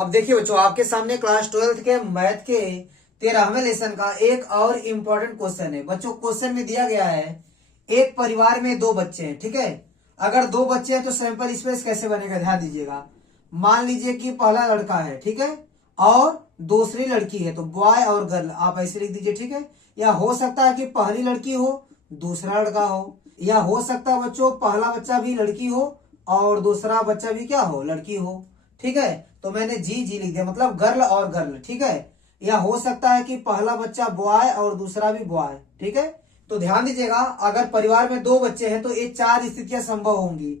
अब देखिए बच्चों, आपके सामने क्लास 12th के मैथ के 13वें लेसन का एक और इम्पोर्टेंट क्वेश्चन है। बच्चों क्वेश्चन में दिया गया है, एक परिवार में दो बच्चे हैं, ठीक है। अगर दो बच्चे हैं तो सैंपल स्पेस कैसे बनेगा, ध्यान दीजिएगा। मान लीजिए कि पहला लड़का है, ठीक है, और दूसरी लड़की है, तो बॉय और गर्ल आप ऐसे लिख दीजिए, ठीक है। या हो सकता है कि पहली लड़की हो दूसरा लड़का हो, या हो सकता है बच्चों पहला बच्चा भी लड़की हो और दूसरा बच्चा भी क्या हो, लड़की हो, ठीक है। तो मैंने जी जी लिख दिया, मतलब गर्ल और गर्ल, ठीक है। या हो सकता है कि पहला बच्चा बॉय और दूसरा भी बॉय, ठीक है। तो ध्यान दीजिएगा, अगर परिवार में दो बच्चे हैं तो ये चार स्थितियां संभव होंगी,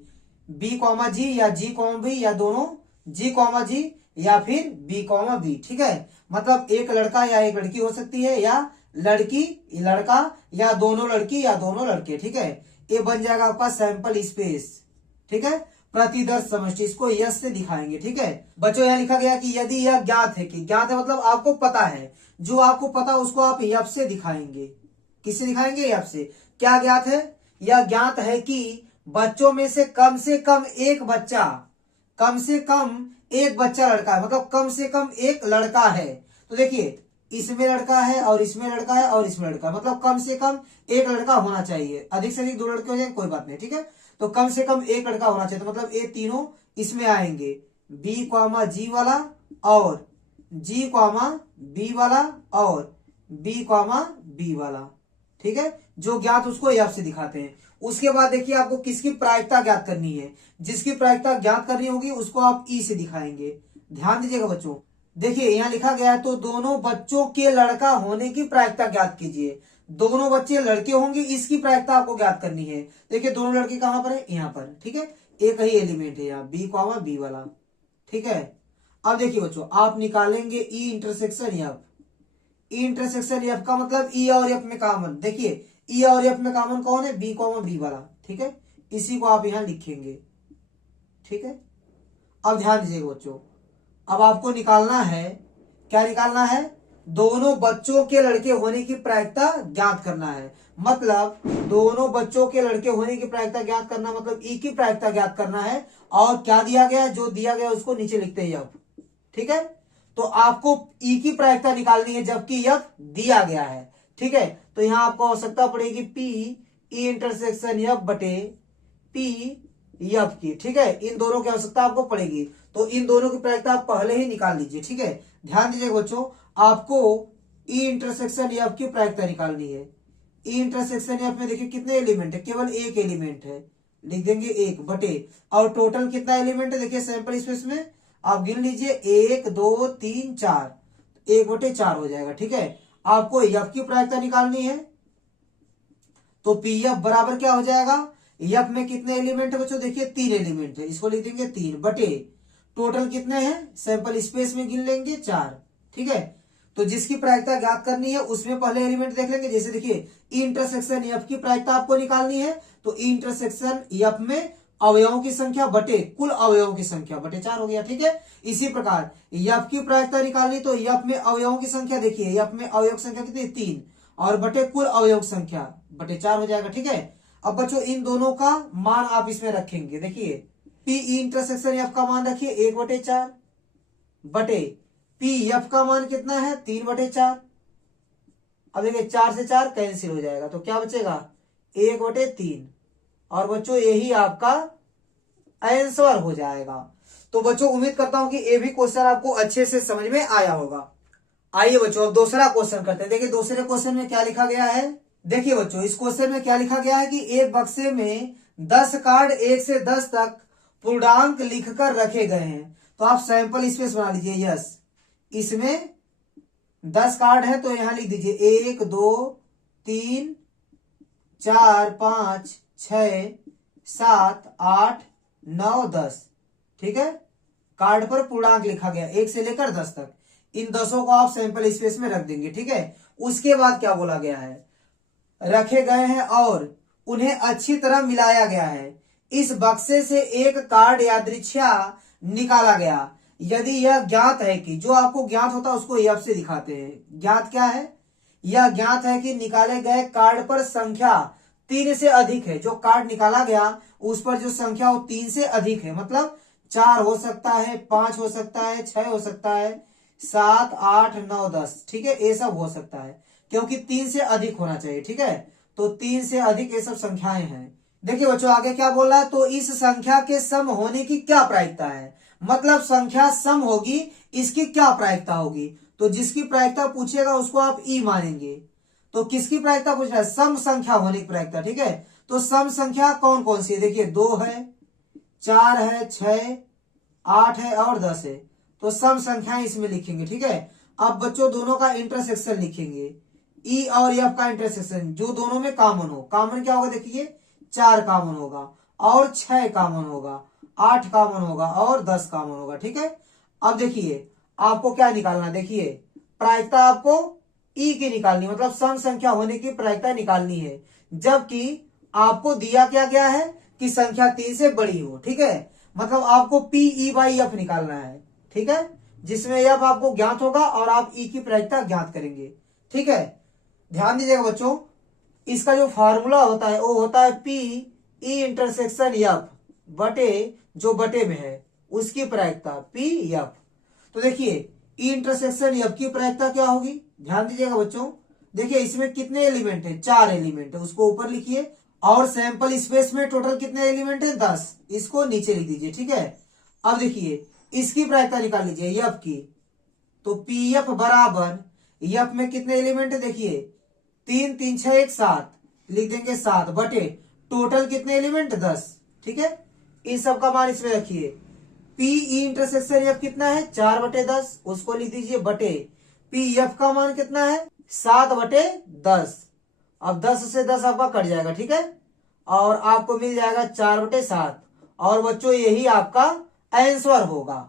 बी कॉमा जी या जी कॉमा बी या दोनों जी कॉमा जी या फिर बी कॉमा बी, ठीक है। मतलब एक लड़का या एक लड़की हो सकती है, या लड़की लड़का, या दोनों लड़की या दोनों लड़के, ठीक है। ये बन जाएगा आपका सैंपल स्पेस, ठीक है। प्रतिदर्श समष्टि, इसको यस से दिखाएंगे, ठीक है। बच्चों यहाँ लिखा गया कि यदि यह ज्ञात है, कि ज्ञात है मतलब आपको पता है, जो आपको पता उसको आप यप से दिखाएंगे। किससे दिखाएंगे, यप से। क्या ज्ञात है, यह ज्ञात है कि बच्चों में से कम एक बच्चा, कम से कम एक बच्चा लड़का है, मतलब कम से कम एक लड़का है। तो देखिए, इसमें लड़का है और इसमें लड़का है और इसमें लड़का है, मतलब कम से कम एक लड़का होना चाहिए। अधिक से अधिक दो लड़के हो जाए कोई बात नहीं, ठीक है। तो कम से कम एक लड़का होना चाहिए, तो मतलब ये तीनों इसमें आएंगे, बी कॉमा जी वाला और जी कॉमा बी वाला और बी कॉमा बी वाला, ठीक है। जो ज्ञात उसको यप से दिखाते हैं। उसके बाद देखिए, आपको किसकी प्रायिकता ज्ञात करनी है। जिसकी प्रायिकता ज्ञात करनी होगी उसको आप ई से दिखाएंगे। ध्यान दीजिएगा बच्चों, देखिए यहाँ लिखा गया है, तो दोनों बच्चों के लड़का होने की प्रायिकता ज्ञात कीजिए। दोनों बच्चे लड़के होंगे, इसकी प्रायिकता आपको ज्ञात करनी है। देखिए दोनों लड़के कहां पर है, यहाँ पर, ठीक है। एक ही एलिमेंट है यहाँ, बी कॉमा बी वाला, ठीक है। अब देखिए बच्चों, आप निकालेंगे E intersection F. E intersection F का मतलब ई और एफ में कॉमन, देखिए ई और एफ में कॉमन कौन है, बी कॉमा बी वाला, ठीक है। इसी को आप यहां लिखेंगे, ठीक है। अब ध्यान दीजिएगा बच्चों, अब आपको निकालना है, क्या निकालना है, दोनों बच्चों के लड़के होने की प्रायिकता ज्ञात करना है। मतलब दोनों बच्चों के लड़के होने की प्रायिकता ज्ञात करना, मतलब ई की प्रायिकता ज्ञात करना है। और क्या दिया गया है, जो दिया गया उसको नीचे लिखते हैं अब, ठीक है। तो आपको ई की प्रायिकता निकालनी है जबकि यफ दिया गया है, ठीक है। तो यहां आपको आवश्यकता पड़ेगी पी ई इंटरसेक्शन यफ बटे पी यफ की, ठीक है। इन दोनों की आवश्यकता आपको पड़ेगी, तो इन दोनों की प्रायिकता आप पहले ही निकाल लीजिए, ठीक है। ध्यान दीजिए बच्चों, आपको ई इंटरसेक्शन एफ की प्रायिकता निकालनी है। ई इंटरसेक्शन एफ में देखिए कितने एलिमेंट है, केवल एक एलिमेंट है, लिख देंगे एक बटे, और टोटल कितना एलिमेंट है, देखिए सैंपल स्पेस में आप गिन लीजिए, 1 2 3 4, 1/4 हो जाएगा, ठीक है। आपको एफ की प्रायिकता निकालनी है, तो पी एफ बराबर क्या हो जाएगा, एफ में कितने एलिमेंट है बच्चों, देखिए 3 एलिमेंट है, इसको लिख देंगे 3 बटे टोटल कितने हैं, सैंपल स्पेस में गिन लेंगे 4, ठीक है। तो जिसकी प्रायिकता ज्ञात करनी है उसमें पहले एलिमेंट देख लेंगे। जैसे देखिए ई इंटरसेक्शन एफ की प्रायिकता आपको निकालनी है, तो ई इंटरसेक्शन एफ में अवयवों की संख्या बटे कुल अवयवों की संख्या बटे 4 हो गया, ठीक है। इसी प्रकार एफ की प्रायिकता निकालनी, तो एफ में अवयवों की संख्या देखिए, एफ में अवयव संख्या कितनी, 3, और बटे कुल अवयव संख्या बटे 4 हो जाएगा, ठीक है। अब बच्चों इन दोनों का मान आप इसमें रखेंगे, देखिए पी ई इंटरसेक्शन एफ का मान रखिए 1/4 बटे पी एफ का मान कितना है, 3/4। अब देखिए 4 से 4 कैंसिल हो जाएगा, तो क्या बचेगा, 1/3। और बच्चों यही आपका आंसर हो जाएगा। तो बच्चों उम्मीद करता हूं कि ये भी क्वेश्चन आपको अच्छे से समझ में आया होगा। आइए बच्चों अब दूसरा क्वेश्चन करते हैं। देखिए दूसरे क्वेश्चन में क्या लिखा गया है, देखिए बच्चों इस क्वेश्चन में क्या लिखा गया है कि एक बक्से में 10 कार्ड 1 से 10 तक पूर्णांक लिखकर रखे गए हैं। तो आप सैंपल स्पेस बना लीजिए, यस। इसमें 10 कार्ड है तो यहां लिख दीजिए 1 2 3 4 5 6 7 8 9 10, ठीक है। कार्ड पर पूर्णांक लिखा गया 1 से लेकर 10 तक। इन 10 को आप सैंपल स्पेस में रख देंगे, ठीक है। उसके बाद क्या बोला गया है, रखे गए हैं और उन्हें अच्छी तरह मिलाया गया है। इस बक्से से एक कार्ड यादृच्छा निकाला गया यदि यह ज्ञात है कि, जो आपको ज्ञात होता है उसको एफ से दिखाते हैं। ज्ञात क्या है, यह ज्ञात है कि निकाले गए कार्ड पर संख्या 3 से अधिक है। जो कार्ड निकाला गया उस पर जो संख्या वो 3 से अधिक है, मतलब 4 हो सकता है, 5 हो सकता है, 6 हो सकता है, 7, 8, 9, 10, ठीक है, ये सब हो सकता है, क्योंकि 3 से अधिक होना चाहिए, ठीक है। तो 3 से अधिक ये सब संख्याएं हैं। देखिए बच्चों आगे क्या बोल रहा है, तो इस संख्या के सम होने की क्या प्रायिकता है, मतलब संख्या सम होगी, इसकी क्या प्रायिकता होगी। तो जिसकी प्रायिकता पूछेगा उसको आप ई मानेंगे। तो किसकी प्रायिकता पूछ रहा है, सम संख्या होने की प्रायिकता, ठीक है। तो सम संख्या कौन कौन सी है, देखिए 2 है, 4 है, 6, 8 है और 10 है। तो सम संख्याएं इसमें लिखेंगे, ठीक है। अब बच्चों दोनों का इंटरसेक्शन लिखेंगे, ई और एफ का इंटरसेक्शन, जो दोनों में कॉमन हो। कॉमन क्या होगा, देखिए 4 कॉमन होगा और 6 कॉमन होगा, 8 कॉमन होगा और 10 कॉमन होगा, ठीक है। अब देखिए आपको क्या निकालना है, देखिए प्रायिकता आपको ई की निकालनी, मतलब सम संख्या होने की प्रायिकता निकालनी है, जबकि आपको दिया क्या गया है कि संख्या 3 से बड़ी हो, ठीक है। मतलब आपको पी ई बाई एफ निकालना है, ठीक है, जिसमें एफ आपको ज्ञात होगा और आप ई की प्रायिकता ज्ञात करेंगे, ठीक है। ध्यान दीजिएगा बच्चों, इसका जो फॉर्मूला होता है वो होता है पी ई इंटरसेक्शन एफ बटे जो बटे में है उसकी प्रायिकता पी एफ। तो देखिए ई इंटरसेक्शन एफ की प्रायिकता क्या होगी, ध्यान दीजिएगा बच्चों। देखिए इसमें कितने एलिमेंट है, 4 एलिमेंट है, उसको ऊपर लिखिए। और सैंपल स्पेस में टोटल कितने एलिमेंट है, 10, इसको नीचे लिख दीजिए, ठीक है। अब देखिए इसकी प्रायिकता निकाल लीजिए एफ की। तो पी एफ बराबर एफ में कितने एलिमेंट है, देखिए 3, 3, 6, 1, 7, लिख देंगे 7 बटे टोटल कितने एलिमेंट 10, ठीक है। इन सब का मान इसमें रखिए। पी ई इंटरसेक्शन एफ कितना है, 4 बटे 10, उसको लिख दीजिए बटे पी एफ का मान कितना है 7 बटे 10। अब 10 से 10 आपका कट जाएगा, ठीक है, और आपको मिल जाएगा 4 बटे 7। और बच्चों यही आपका आंसर होगा।